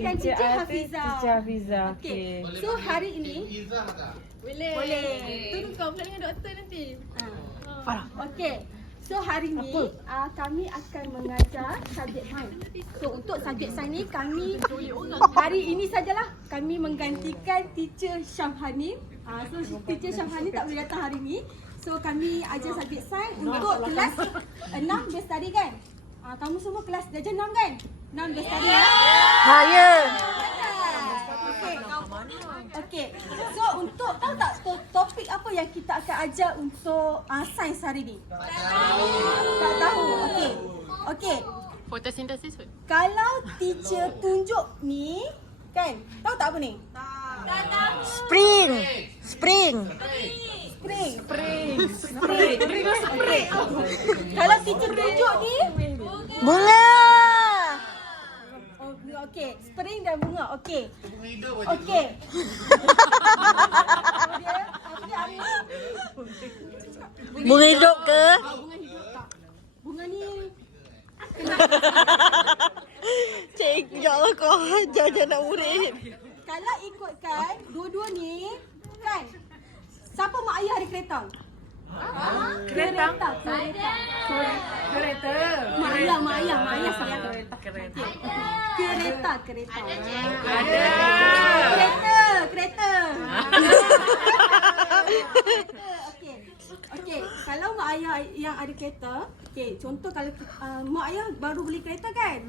dan Teacher Hafiza. Teacher Hafiza. Okey. So hari ini Boleh. Tunggu kau pula dengan doktor nanti. Okey. So hari ni kami akan mengajar subjek sains. So untuk subjek sains ni kami hari ini sajalah kami menggantikan Teacher Syamhanin. So Teacher Syamhanin tak boleh datang hari ni. So kami ajar subjek sains untuk kelas 6 dia study kan? Kamu semua kelas darjah 6 kan? 6 dia study ya? Ya. Okey. So untuk tahu tak topik apa yang kita akan ajar untuk sains hari ni? Tak tahu. Okey. Okey. Fotosintesis pun. Kalau teacher tunjuk ni kan, tahu tak apa ni? Spring. Okey. Kalau teacher tunjuk ni Bunga. okey, spring dan bunga. Okey. Okey. Bunga hidup ke? Bunga hidup tak? Bunga ni Cik, ya Allah kau ajar nak murid. kalau ikutkan dua-dua ni kan, siapa mak ayah ada kereta? Kereta. Mak ayah sayang. Kereta. Kereta. Okey, kalau mak ayah yang ada kereta, okey, contoh kalau mak ayah baru beli kereta kan?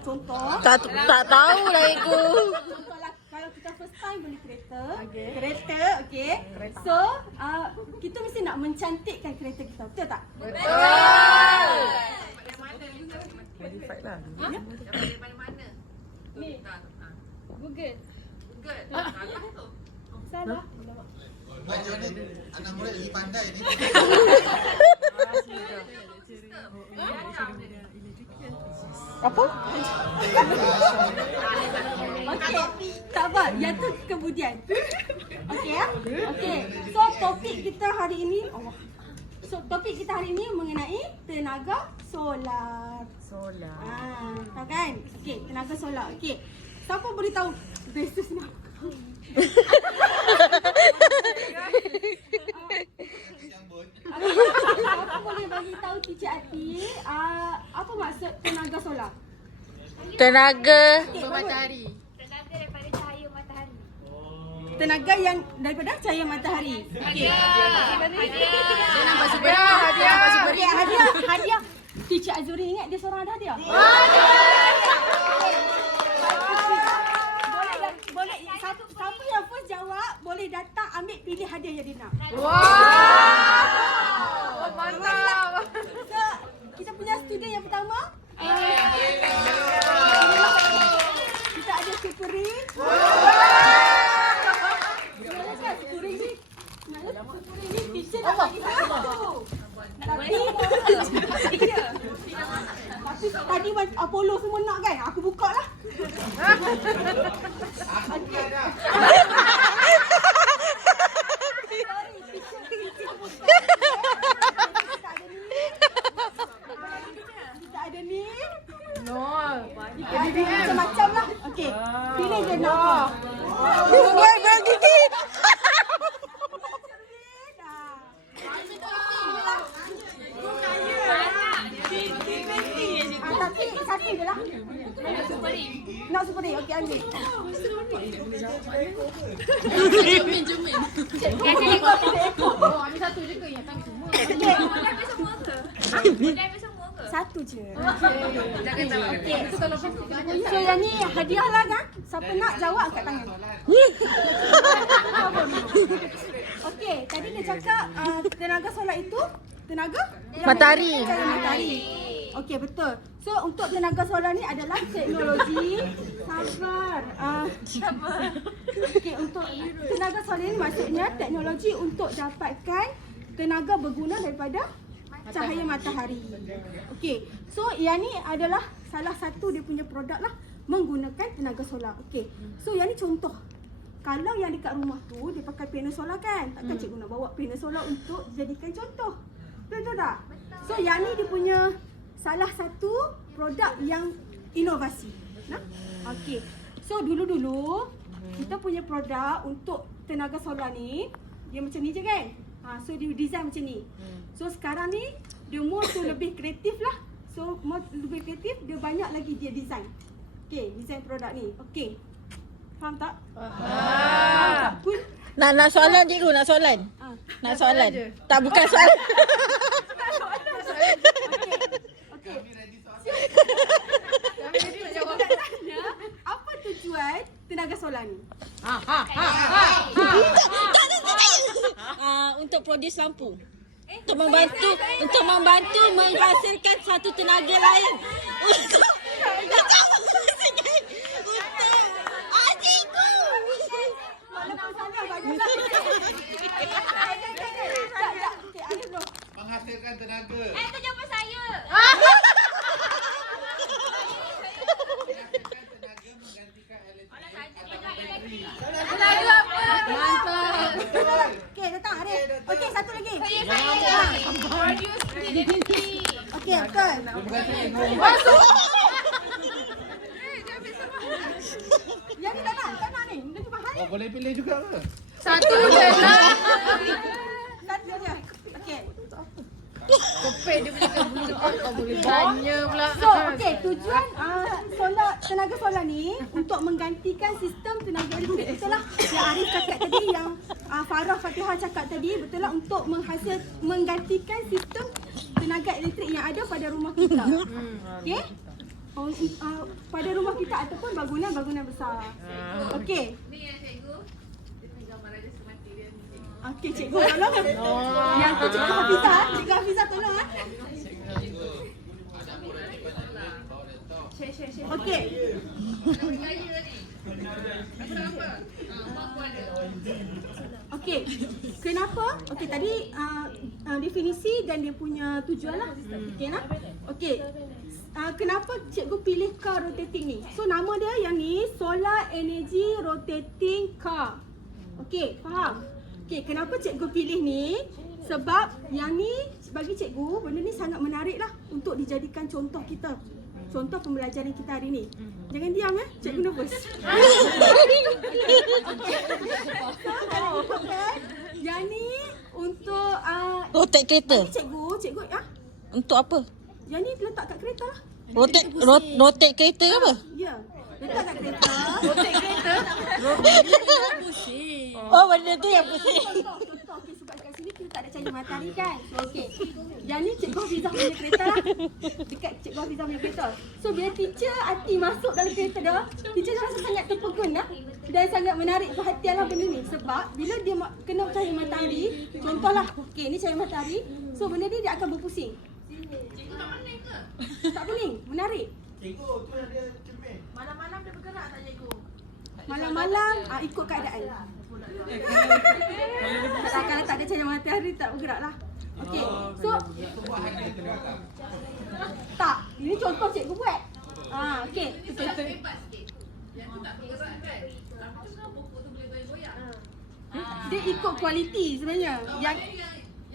Contoh. Tak tahu lah aku. Contohlah kalau kita first time beli kereta, okey. So, kita mesti nak mencantikkan kereta kita, betul tak? Verified lah. Daripada mana? Ni. Google. Salah. Macam ni anak murid lagi pandai ni. Apa? Okey. Tak apa, yang tu kemudian. Okey ya? Okey. So topik kita hari ini mengenai tenaga solar. Tahu kan? Okey, tenaga solar. Okey. Siapa boleh tahu basis ni? Siapa boleh bagi tahu Teacher Ati apa maksud tenaga solar? Tenaga. Matahari. Tenaga yang daripada cahaya matahari. Okey. Dia nampak super. Okey, hadiah. Teacher Azuri ingat dia seorang ada hadiah? Boleh siapa yang first jawab boleh datang ambil pilih hadiah yang dia nak. Mantap. So, kita punya student yang pertama. Kita ada Supering. Supering ni teacher nak bagi satu. Tapi tadi Apollo semua nak kan? Aku buka lah. Okey. Kita ada ni. Ada macam-macam lah. Okey. Pilih je nak apa. Buat gigi. Tapi satu je lah. Nak supering. Okey, ambil. Jumin. Ambil satu je ke? Yang tak semua. Satu je. Okey. So yang ni hadiah lah kan? Siapa nak jawab angkat tangan. Okey, tadi dia cakap tenaga solar itu tenaga yang Matahari. cahaya matahari. Okey, betul. So untuk tenaga solar ni adalah teknologi sabar. Okey, untuk tenaga solar ni maksudnya teknologi untuk dapatkan tenaga berguna daripada cahaya matahari. Okey. So yang ni adalah salah satu dia punya produk lah menggunakan tenaga solar. Okey. So yang ni contoh. Kalau yang dekat rumah tu dia pakai panel solar kan? Takkan cikgu nak bawa panel solar untuk jadikan contoh. Betul tak? So yang ni dia punya salah satu produk yang inovasi. Nah? Okey. So dulu-dulu kita punya produk untuk tenaga solar ni dia macam ni je kan. So dia design macam ni. So sekarang ni dia more tu lebih kreatif lah. So more lebih kreatif, dia banyak lagi dia design. Okay, design produk ni. Okay, faham tak? Faham tak? Cool. Nak soalan cikgu, nak soalan. Nak soalan. Tak, bukan soalan. Okay. Apa tujuan tenaga solar ni? Untuk produce lampu. Untuk membantu menghasilkan satu tenaga lain. Untuk Menghasilkan tenaga. Itu jumpa saya. Menggantikan elektrik. Tenaga apa? Mantap. Okay, datang Arif. Okay, satu lagi. Produce electricity. Okay, betul. Yang ni tak nak ni. Dia tu mahal ni. Boleh pilih juga ke? Satu je lah. Satu je. Okay. Kopek dia punya bulu kau boleh tanya pula. So, okay, tujuan tenaga solar ni untuk menggantikan sistem tenaga elektrik. Betul lah yang Arif cakap tadi, yang Farah Fatihah cakap tadi, betul lah, untuk menggantikan sistem tenaga elektrik yang ada pada rumah kita. Okay? Pada rumah kita ataupun bangunan-bangunan besar. Okay. Ni yang cikgu. Dia ni gambar ada semati dia. Okay, cikgu tolong. Yang tu cikgu Hafizah. Cikgu Hafizah tolong. Okay. Okay. Kenapa? Okay, tadi definisi dan dia punya tujuan lah. Okay lah. Okay. Kenapa cikgu pilih car rotating ni? So nama dia yang ni Solar Energy Rotating Car. Okay, faham? Okay, kenapa cikgu pilih ni? Sebab yang ni bagi cikgu, benda ni sangat menarik lah untuk dijadikan contoh kita. Contoh pembelajaran kita hari ni. Jangan diam ya, cikgu nervous. Yang ni untuk rotate kereta. cikgu Untuk apa? yang ni letak kat kereta lah. Rotate kereta ke apa? Ya, letak kat kereta. Oh, benda tu yang pusing. Contoh, okay, sebab kat sini kita tak ada cahaya matahari kan. Okey. Yang ni cikgu Hafizah punya kereta lah. Dekat cikgu Hafizah punya kereta. So bila teacher Ati masuk dalam kereta dia, teacher rasa sangat terpegun lah. Dan sangat menarik perhatian lah benda ni. Sebab bila dia kena cahaya matahari, contohlah, okey ni cahaya matahari. So benda ni dia akan berpusing. Cikgu tak pening ke? Tak pening, menarik. Cikgu, tu yang dia cermin. Malam-malam dia bergerak tak cikgu? Malam-malam ikut keadaan. Kalau tak ada cahaya matahari tak bergerak lah. Okey. So tak, ini contoh cikgu buat. Okey. Hebat sikit. Yang tu tak bergerak kan? Tapi tu kenapa pokok tu boleh goyang-goyang? Dia ikut kualiti sebenarnya. Yang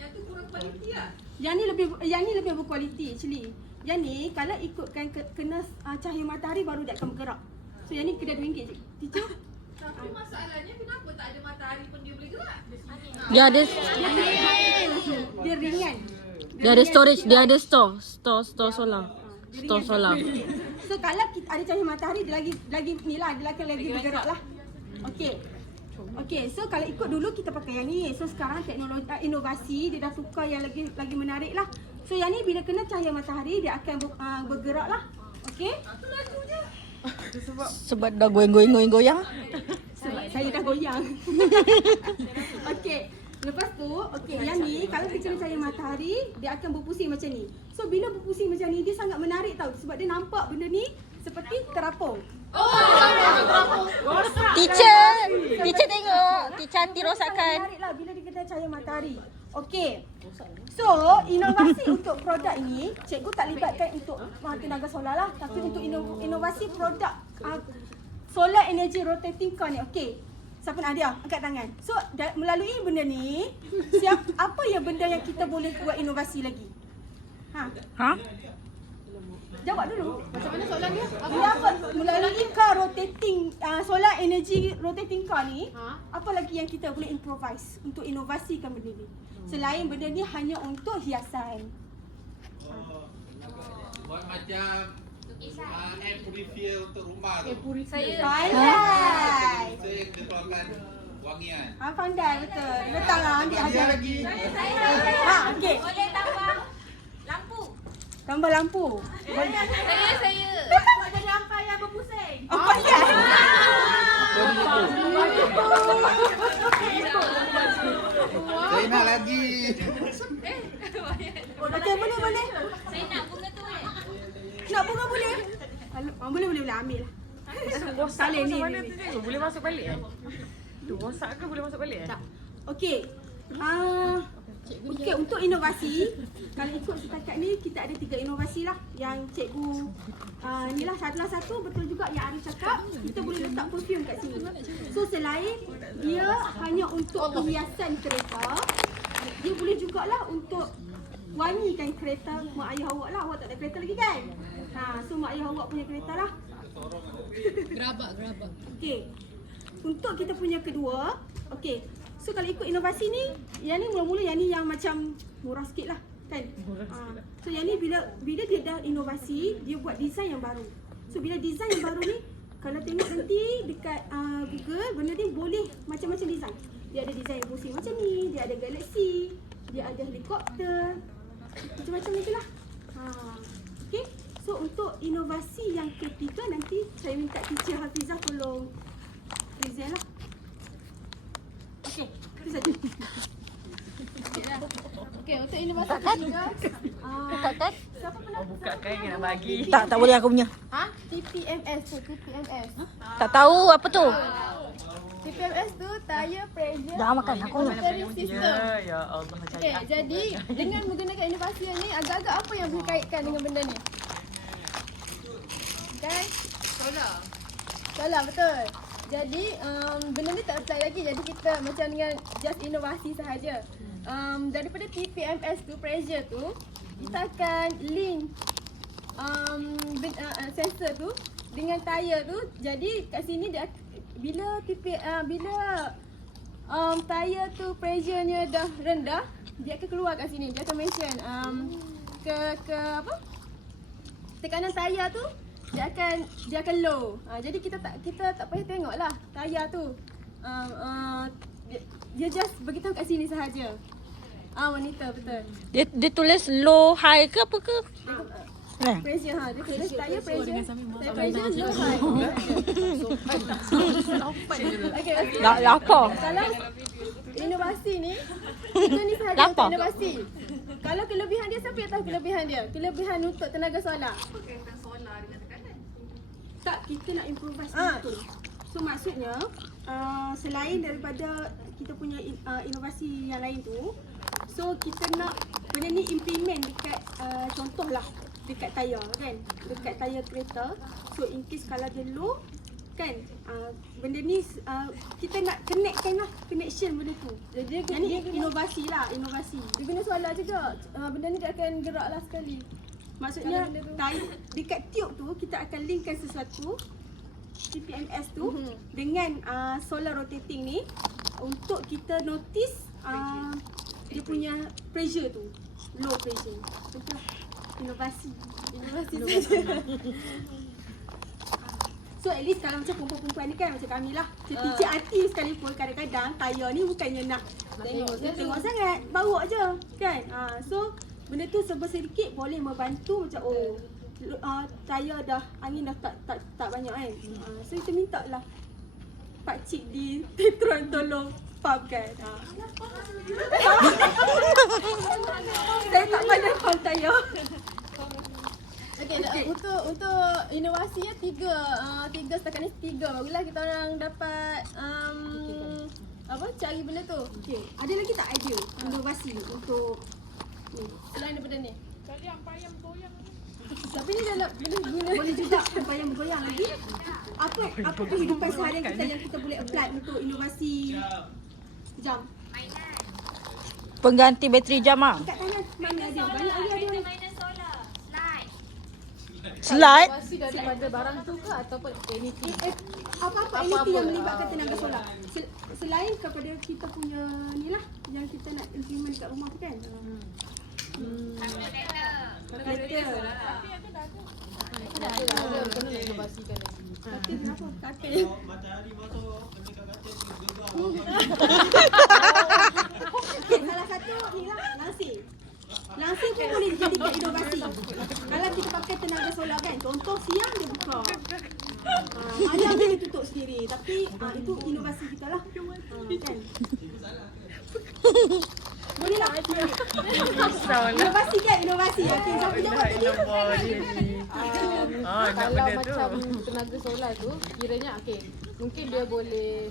tu kurang kualiti lah. yang ni lebih berkualiti actually. Yang ni kalau ikutkan kena cahaya matahari baru dia akan bergerak. So yang ni kena RM2 je. Teacher. Tapi masalahnya kenapa tak ada matahari pun dia boleh gerak? Dia ada Dia ringan. dia ada storage, dia ada store solar. Store solar. So kalau kita ada cahaya matahari dia lagi ni lah, dia akan lagi bergerak lah. Okey. Okey, so kalau ikut dulu kita pakai yang ni. So sekarang teknologi inovasi dia dah tukar yang lagi menarik lah. So yang ni bila kena cahaya matahari dia akan bergerak lah. Okey? Sebab dah goyang. Sebab saya dah goyang. Okey. Lepas tu, okey, yang ni kalau kita kena cahaya matahari, dia akan berpusing macam ni. So bila berpusing macam ni, dia sangat menarik tau. Sebab dia nampak benda ni seperti terapung. Teacher tengok. Teacher Ati rosakkan. Menarik lah bila dia kena cahaya matahari. Okey. So, inovasi untuk produk ini, cikgu tak libatkan untuk tenaga solar lah. Tapi untuk inovasi produk solar energy rotating car ni. Okey. Siapa nak hadiah? Angkat tangan. So, melalui benda ni, apa yang benda yang kita boleh buat inovasi lagi? Ha? Jawab dulu. Macam mana soalan dia? Dia apa? Melalui car rotating, solar energy rotating car ni, apa lagi yang kita boleh improvise untuk inovasikan benda ni? Selain benda ni hanya untuk hiasan. Buat macam air purifier untuk rumah tu. Saya Pandai. Saya yang keluarkan wangian. Pandai betul. Letaklah ambil ajar lagi. Okey. boleh tambah lampu. Tambah lampu. Saya. Ada lampu yang berpusing. Apa ya? Saya nak lagi. Okey, boleh. Saya nak bunga tu boleh? Nak bunga boleh? Boleh ambil lah. Rosak Saleh ni. macam mana tu je? Boleh masuk balik Tu rosak ke boleh masuk balik Tak. Okey. Okey, untuk inovasi, kalau ikut setakat ni kita ada 3 inovasi lah yang cikgu ni lah satu betul juga yang Arif cakap, kita boleh letak perfume kat sini. So selain dia hanya untuk perhiasan kereta, dia boleh jugalah untuk wangikan kereta mak ayah awak lah. Awak tak ada kereta lagi kan? So mak ayah awak punya kereta lah. Gerabak. Okey. Untuk kita punya kedua, okey. So kalau ikut inovasi ni, yang ni mula-mula yang ni yang macam murah sikit lah kan? So yang ni bila dia dah inovasi, dia buat design yang baru. So bila design yang baru ni, kalau tengok nanti dekat Google, benda ni boleh macam-macam design. Dia ada design yang pusing macam ni, dia ada galaxy, dia ada helikopter, macam-macam lagi lah. Okay. So untuk inovasi yang ketiga nanti saya minta teacher Hafizah tolong present lah. Okay, itu saja. Okey, untuk inovasi ketiga. Siapa pernah Buka kain nak bagi. Tak boleh aku punya. TPMS tu, TPMS. Tak tahu apa tu. TPMS tu tire pressure Jangan makan aku nak. monitoring system. Ya Allah macam Okey, jadi dengan menggunakan inovasi ni agak-agak apa yang berkaitan dengan benda ni? Kan? Solar, betul. Jadi benda ni tak apply lagi. Jadi kita macam dengan just inovasi sahaja. Daripada TPMS tu, pressure tu, kita akan link sensor tu dengan tire tu. Jadi kat sini dia bila tire tu pressure-nya dah rendah, dia akan keluar kat sini. Dia akan mention ke apa? Tekanan tayar tu dia akan low. Jadi kita tak payah tengoklah tayar tu. Dia just beritahu kat sini sahaja. Monitor betul. Dia tulis low, high ke apa ke? Pressure dia tulis tayar pressure. Tayar pressure low high. Okey. Lapar. Kalau inovasi ni, kita ni sahaja Lapar. untuk inovasi. Kalau kelebihan dia, siapa yang tahu kelebihan dia? Kelebihan untuk tenaga solar. Tak, kita nak improvise betul. So maksudnya selain daripada kita punya inovasi yang lain tu, so kita nak benda ni implement dekat contohlah dekat tayar kan, dekat tayar kereta. So in case kalau dia low kan, benda ni kita nak connectkan lah, connection benda tu. Jadi yang ni inovasi lah, inovasi. Dia guna solar juga. Benda ni dia akan gerak lah sekali. Maksudnya dekat tube tu kita akan linkkan sesuatu TPMS tu dengan solar rotating ni untuk kita notice dia punya pressure tu, low pressure. Betul. Inovasi saja. So at least kalau macam perempuan-perempuan ni kan macam kami lah, teacher artis sekalipun kadang-kadang tayar ni bukannya nak tengok sangat, bawa je kan. So benda tu sedikit boleh membantu macam tayar dah, angin dah tak banyak kan. So kita minta lah pakcik di Tetron tolong pumpkan. Saya tak pandai pump tayar. Okay. Untuk inovasi ya tiga setakat ni 3 barulah kita orang dapat cari benda tu. Okey, ada lagi tak idea inovasi untuk ni selain daripada ni? Tadi ampayam goyang. Tapi ni dah boleh juga ampayam bergoyang lagi. Apa kehidupan seharian kita yang kita boleh apply untuk inovasi jam? Pengganti bateri jam ah. Kat tangan mana ada? Banyak lagi ada. Mainan solar. Slide. Slide. Inovasi daripada barang tu ke ataupun anything? Apa-apa anything yang melibatkan tenaga solar. Selain kepada kita punya ni lah yang kita nak implement kat rumah tu kan. Kalkulator. Kena nak inovasikan lagi. Katil kenapa? Katil. Okay, salah satu ni lah langsir. Langsir pun boleh dijadikan inovasi. Kalau kita pakai tenaga solar kan, contoh siang dia buka. Malam dia tutup sendiri. Tapi itu inovasi kita lah. Kan? Boleh lah. Inovasi kan, inovasi. Okay, siapa jawab tadi? Kalau macam tenaga solar tu, kiranya mungkin dia boleh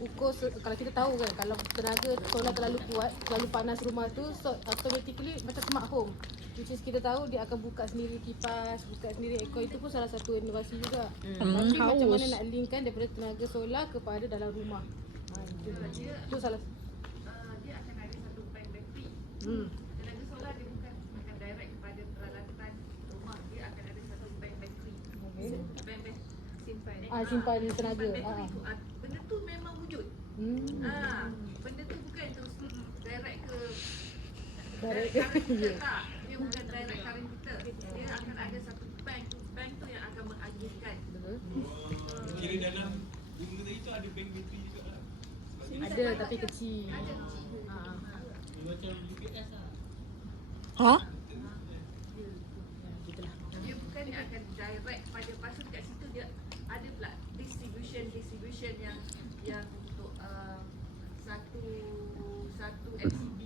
ukur kalau kita tahu kan, kalau tenaga solar terlalu kuat, terlalu panas rumah tu, so automatically macam smart home, which is kita tahu dia akan buka sendiri kipas, buka sendiri aircon. Itu pun salah satu inovasi juga. Tapi macam mana nak linkkan daripada tenaga solar kepada dalam rumah. Itu salah. Dia akan ada satu bank bateri. Tenaga solar dia bukan akan direct kepada peralatan rumah. Dia akan ada satu bank bateri. Bank simpan. Simpan tenaga. Bateri tu, benda tu memang wujud. Benda tu bukan terus direct ke current kita tak. Dia bukan direct current kita. Dia akan ada satu bank tu. Bank tu yang akan mengagihkan. Kira dalam benda tadi tu ada bank bateri juga lah. Ada tapi kecil. Macam UPS lah. Ha? Dia bukan yang akan direct pada pasal kat situ dia ada pula distribution yang untuk satu MCB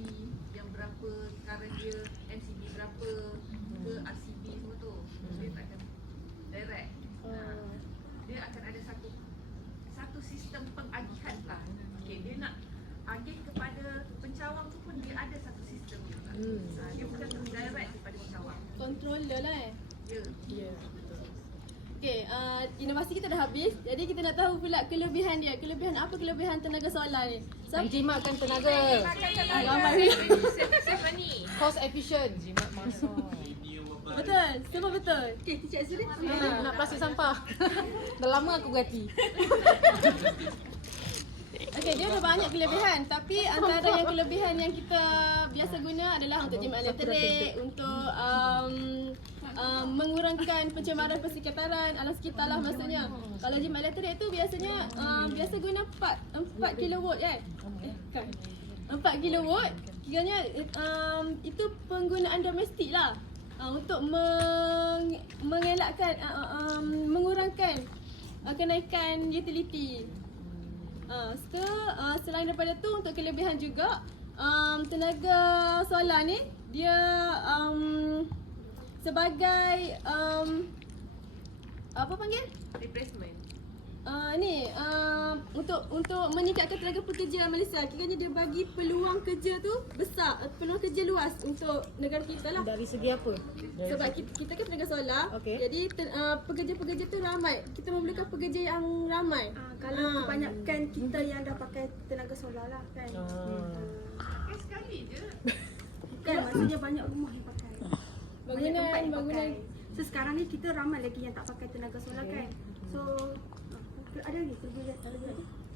yang berapa current dia, MCB berapa ke RCB semua tu. Dia tak akan direct. Dia akan ada satu sistem pengagihan lah. Okey, dia nak agih kepada pencawang tu pun dia ada satu sistem juga. Dia bukan terus direct kepada pencawang. Controller lah Ya. Okay, inovasi kita dah habis. Jadi kita nak tahu pula kelebihan dia. Apa kelebihan tenaga solar ni? Jimatkan tenaga. Ramai. Save money. Cost efficient. Jimat masa. Betul, semua betul. Okay, Teacher Azri. Nak plastik sampah. Dah lama aku berhati. Okay, dia ada banyak kelebihan. Tapi antara yang kelebihan yang kita biasa guna adalah untuk jimat elektrik, untuk mengurangkan pencemaran persekitaran alam sekitar lah maksudnya. Kalau jimat elektrik tu biasanya biasa guna 4 kilowatt kan? Kan? 4 kilowatt. Kiranya itu penggunaan domestik lah. Untuk mengelakkan mengurangkan kenaikan utility. Selain daripada tu, untuk kelebihan juga tenaga solar ni dia sebagai apa panggil? Replacement. Untuk meningkatkan tenaga pekerja Malaysia. Kiranya dia bagi peluang kerja tu besar, peluang kerja luas untuk negara kita lah. Dari segi apa? Sebab kita kan tenaga solar, Okey. jadi pekerja-pekerja tu ramai. Kita memerlukan pekerja yang ramai. Kalau kebanyakan kita yang dah pakai tenaga solar lah kan. Pakai sekali je. Kan maksudnya banyak rumah yang pakai. Bangunan. So sekarang ni kita ramai lagi yang tak pakai tenaga solar kan. So ada lagi kelebihan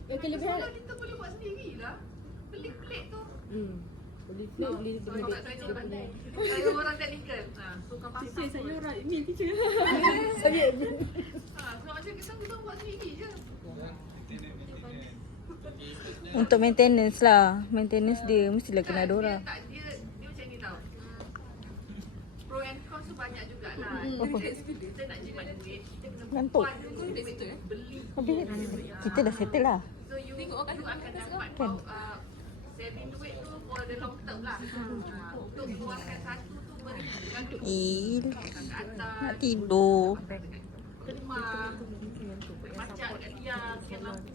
kelebihan. Solar kita boleh buat sendiri lah. Beli plate tu. Beli Sebab saya ni pandai. Saya orang teknikal. Tukang pasang. Saya orang ni teacher. So macam kita buat sendiri je. Untuk maintenance lah. Maintenance dia mestilah kena ada orang. Dia macam ni tau. Pro and cons tu banyak jugalah. Kita nak jimat duit, kita kena Ngantuk. buat dulu duit tu beli. Habis kita dah settle lah. So you akan dapat saving duit tu for the long term lah. Untuk keluarkan satu tu berikan duit kat atas, Nak tidur. rumah, macam kat tiang, kan lampu.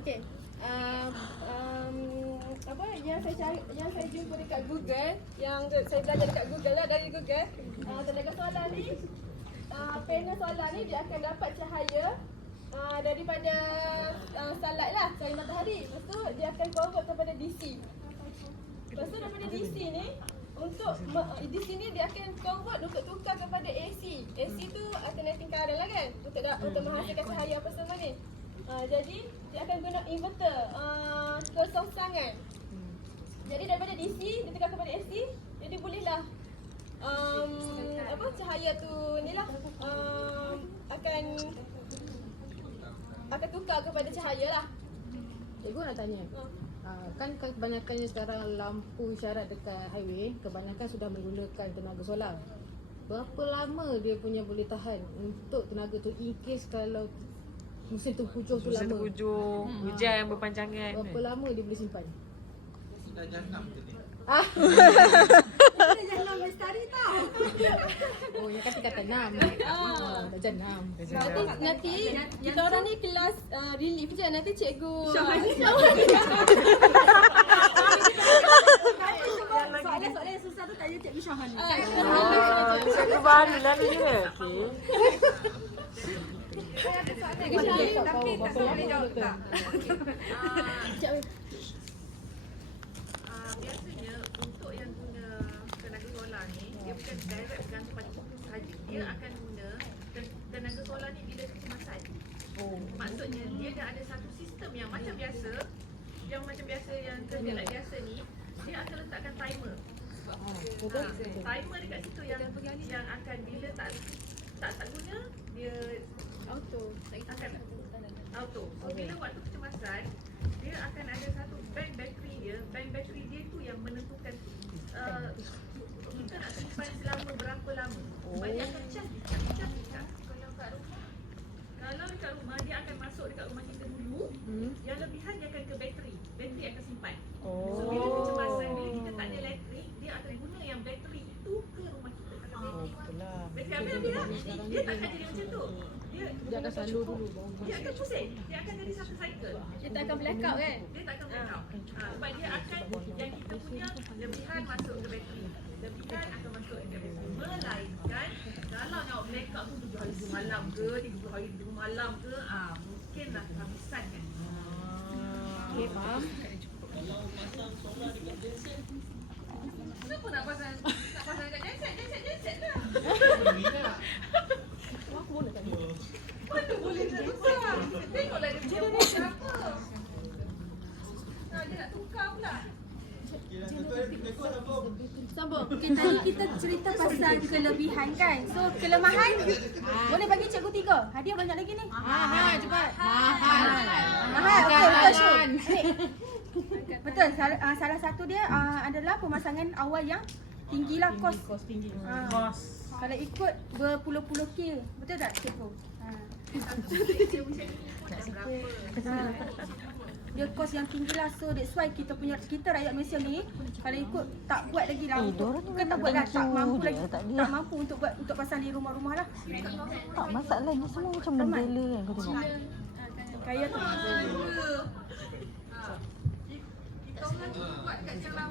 Okey. Apa yang saya cari, yang saya jumpa dekat Google, yang saya belajar dekat Google lah, dari Google, tenaga solar ni, panel solar ni dia akan dapat cahaya daripada sunlight lah, cahaya matahari. Lepas tu dia akan convert kepada DC. Lepas tu daripada DC ni untuk di sini dia akan convert untuk tukar kepada AC. AC tu alternating current lah kan, untuk menghasilkan cahaya apa semua ni. Jadi dia akan guna inverter kesosangan. Jadi daripada DC dia tukar kepada AC, jadi bolehlah cahaya tu ni lah akan tukar kepada cahaya lah. Cikgu nak tanya. Kan kebanyakannya sekarang lampu isyarat dekat highway kebanyakan sudah menggunakan tenaga solar. Berapa lama dia punya boleh tahan untuk tenaga tu in case kalau musim terhujung tu lama? Hujan yang berpanjangan. Berapa lama dia boleh simpan? Sudah jam 6 tadi. Kita jangan lestari tau. Oh, yang kata enam. Dah jam 6. Nanti kita orang ni kelas relief je. Nanti cikgu Soalan yang susah tu tanya Cikgu Syahani. Cikgu baru lah ni ke? Berapa lama jawab tak? Biasanya untuk yang guna tenaga solar ni, dia bukan direct bergantung pada fokus sahaja. Dia akan guna tenaga solar ni bila kecemasan. Maksudnya dia dah ada satu sistem yang macam biasa, yang kerja like biasa ni, dia akan letakkan timer. Timer dekat situ yang akan bila tak guna, dia akan auto. So bila waktu kecemasan, dia akan ada satu bank bateri dia. Bank bateri dia tu yang menentukan kita nak simpan selama berapa lama. Sebab dia akan charge. Kalau dekat rumah, dia akan masuk dekat rumah kita dulu. Yang lebihan dia akan ke bateri. Bateri akan simpan. So bila kecemasan, bila kita tak ada elektrik, dia akan guna yang bateri itu ke rumah kita. Bateri habis lah. Dia takkan jadi macam tu. Dia akan salur dulu. Dia akan pusing. Dia akan jadi satu cycle. dia tak akan blackout kan. Dia tak akan blackout. Sebab dia akan, yang kita punya lebihan masuk ke bateri. Lebihan akan masuk ke bateri. Melainkan, kalau nak blackout tu 7 hari 2 malam ke, 3 hari 2 malam ke, mungkinlah kehabisan kan. Okay, faham? Kenapa nak pasang dekat genset lah. Aku boleh tanya. Mana boleh nak tukar. Tengoklah dia punya umur berapa. Dia nak tukar pula. Sambung. Okay, tadi kita cerita pasal kelebihan kan. So kelemahan boleh bagi cikgu 3. Hadiah banyak lagi ni. Cepat. Mahal. Okey, betul Syu. Betul. Salah satu dia adalah pemasangan awal yang tinggilah kos. Kos tinggi. Kalau ikut berpuluh-puluh K. Betul tak cikgu? Dia kos yang tinggi lah. So that's why kita rakyat Malaysia ni kalau ikut tak buat lagi lah. Bukan tak buat lah, tak mampu lagi. Tak mampu untuk buat untuk pasang di rumah-rumah lah. Tak, masalahnya semua macam bendela kan kau tengok. Kaya tu. Kita orang buat kat jalan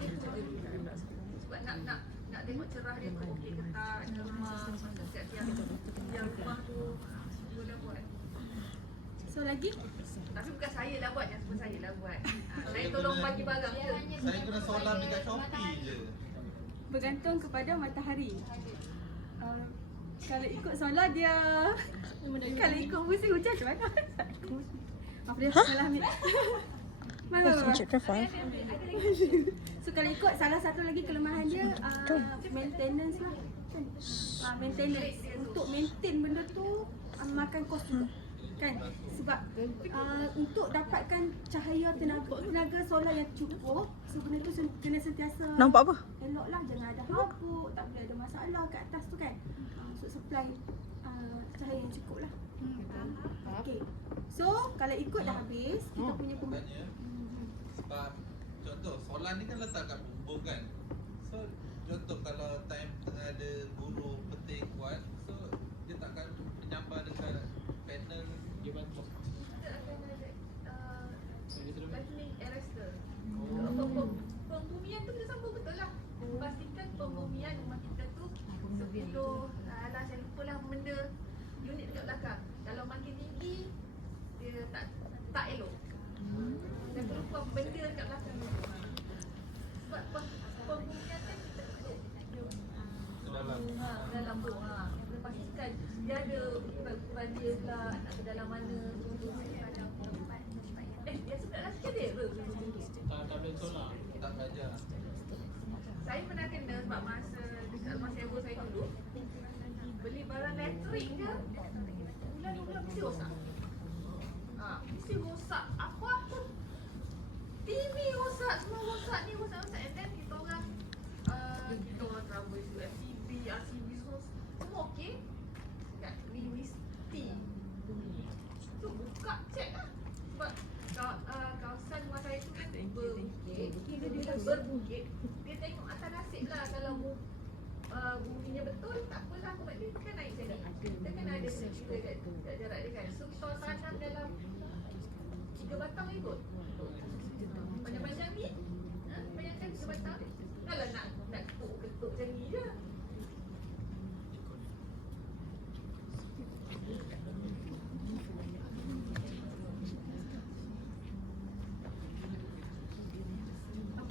sebab nak tengok cerah dia tu okey ke tak kat rumah. Setiap yang rumah tu boleh buat. So lagi? Tapi bukan saya lah buat, yang semua saya lah buat. Saya tolong bagi barang je. Saya guna solar dekat Shopee je. Bergantung kepada matahari. Kalau ikut solar dia kalau ikut musim hujan macam mana? Apa dia? Salah ambil. Mana? So kalau ikut salah satu lagi kelemahan dia maintenance lah. Maintenance. Untuk maintain benda tu makan kos juga. Kan? Sebab untuk dapatkan cahaya tenaga solar yang cukup, so benda tu kena sentiasa Nampak apa? eloklah, jangan ada habuk, tak boleh ada masalah kat atas tu kan. Untuk supply cahaya yang cukup lah. Okay. So kalau ikut dah habis, kita punya Tanya, sebab contoh solar ni kan letak kat bumbung kan. So contoh kalau time tengah ada buruh petik kuat, so dia takkan menyambar dekat panel. Dia bantu. Kita akan ada lightning arrestor. Pembumian tu kita sambung betul lah. Pastikan pembumian rumah kita tu sebelum saya lupa lah benda unit dekat belakang. Kalau makin tinggi dia tak elok. Dan lupa benda dekat belakang. Sebab pembumian kan kita lah, nak ke dalam mana, biasa tak rasa dia ke? Tak boleh solar. Tak belajar. Saya pernah kena sebab masa dekat rumah sewa saya dulu, beli barang elektrik je, bulan-bulan mesti rosak. Mesti rosak apa-apa. TV rosak, semua rosak ni rosak. And then kita orang trouble isu FCB, RCB semua okey. Kat ni mesti tu buka check lah. Sebab kawasan rumah saya tu kan berbukit. Bila dia berbukit, dia tengok atas nasib lah. Kalau buminya betul, tak apalah, aku balik kan naik jadi. Kita kan ada cerita kat jarak dia kan. So kita tanam dalam 3 batang ikut. Panjang-panjang ni, bayangkan 3 batang. Kalau nak ketuk macam ni je.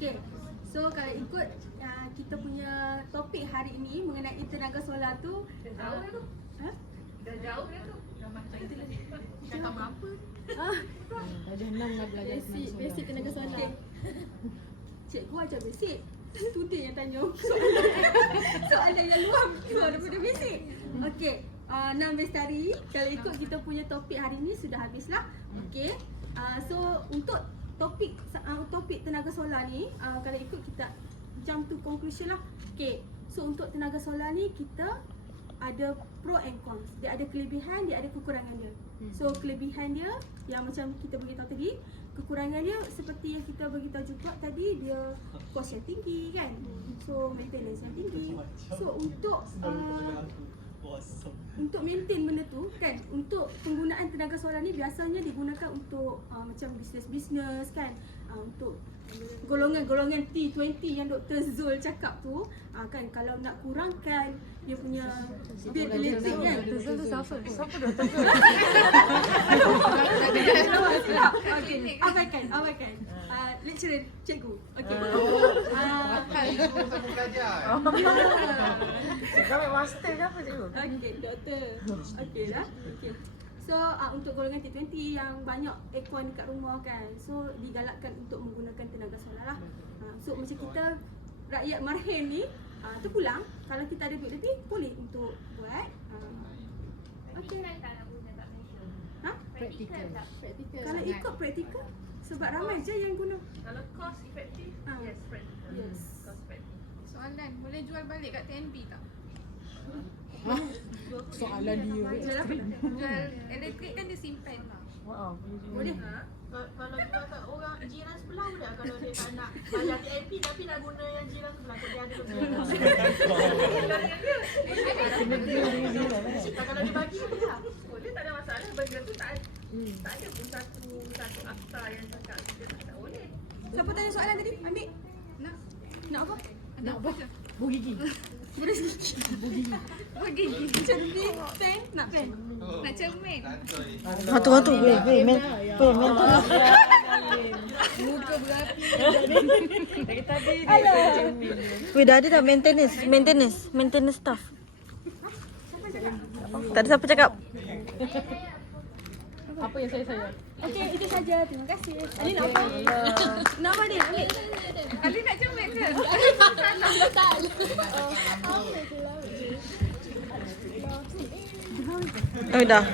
Okay, so kalau ikut kita punya topik hari ini mengenai tenaga solar tu, Dah jauh dah tu. Dah jauh dah tu. Cakap apa? Darjah 6 dah belajar basic tenaga solar. Cikgu ajar basic. Student yang tanya soalan yang luar daripada basic. Okey, Nam Bestari, kalau ikut kita punya topik hari ni sudah habislah. Okey. So untuk topik tenaga solar ni, kalau ikut kita jump to conclusion lah. Okay, so untuk tenaga solar ni kita ada pro and cons. Dia ada kelebihan, dia ada kekurangan dia. So kelebihan dia yang macam kita beritahu tadi, kekurangan dia seperti yang kita beritahu juga tadi, dia kos yang tinggi kan. So maintenance yang tinggi. So untuk maintain benda tu kan, untuk penggunaan tenaga solar ni biasanya digunakan untuk macam bisnes-bisnes kan, untuk golongan-golongan T20 yang Dr. Zul cakap tu kan, kalau nak kurangkan dia punya bil elektrik kan. Zul tu siapa? Siapa dah Okey, abaikan. Lecturer, cikgu. Okey. Sama belajar. Kau ambil master ke apa cikgu? Okey, doktor. Okey lah. Okey. So untuk golongan T20 yang banyak aircon dekat rumah kan, so digalakkan untuk menggunakan tenaga solar lah. So macam kita rakyat Marhem ni terpulang, kalau kita ada duit lebih boleh untuk buat. Okey. Ha? Praktikal. Kalau ikut praktikal, sebab ramai je yang guna. Kalau cost effective, yes, practical. Yes. Cost effective. Soalan, boleh jual balik kat TNB tak? Soalan dia. Jual apa? Jual elektrik kan dia simpan. Wow. Boleh. Kalau jual kat orang jiran sebelah boleh, kalau dia tak nak bayar TNP tapi nak guna yang jiran sebelah, dia ada lebih. Kalau dia bagi boleh lah. Boleh, tak ada masalah. Benda tu tak ada pun satu akta yang cakap kita tak boleh. Siapa tanya soalan tadi? Ambil. Nak apa? Nak apa? Buh gigi. Macam ni, pen? Nak pen? Nak cermin. Santai. Tu. Muka berapi. Dari tadi dia Weh, dah ada dah maintenance staff. Tak ada siapa cakap. Apa yang saya? Okey, itu saja. Terima kasih. Ali nak apa? Nak apa dia? Ambil. Ali nak cermin ke? Oh dah.